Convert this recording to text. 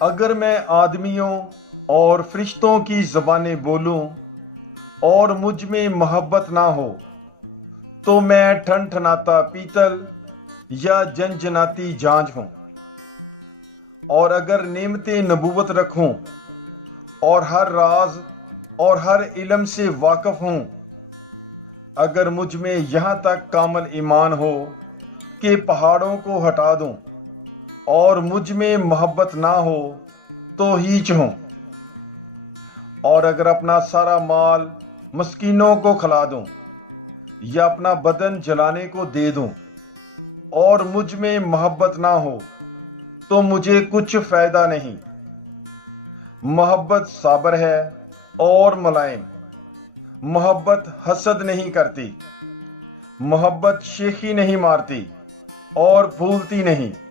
اگر میں آدمیوں اور فرشتوں کی زبانیں بولوں اور مجھ میں محبت نہ ہو تو میں ٹھنٹھناتا پیتل یا جنجناتی جانج ہوں۔ اور اگر نعمت نبوت رکھوں اور ہر راز اور ہر علم سے واقف ہوں، اگر مجھ میں یہاں تک کامل ایمان ہو کہ پہاڑوں کو ہٹا دوں اور مجھ میں محبت نہ ہو تو ہیچ ہوں۔ اور اگر اپنا سارا مال مسکینوں کو کھلا دوں یا اپنا بدن جلانے کو دے دوں اور مجھ میں محبت نہ ہو تو مجھے کچھ فائدہ نہیں۔ محبت صابر ہے اور ملائم، محبت حسد نہیں کرتی، محبت شیخی نہیں مارتی اور پھولتی نہیں۔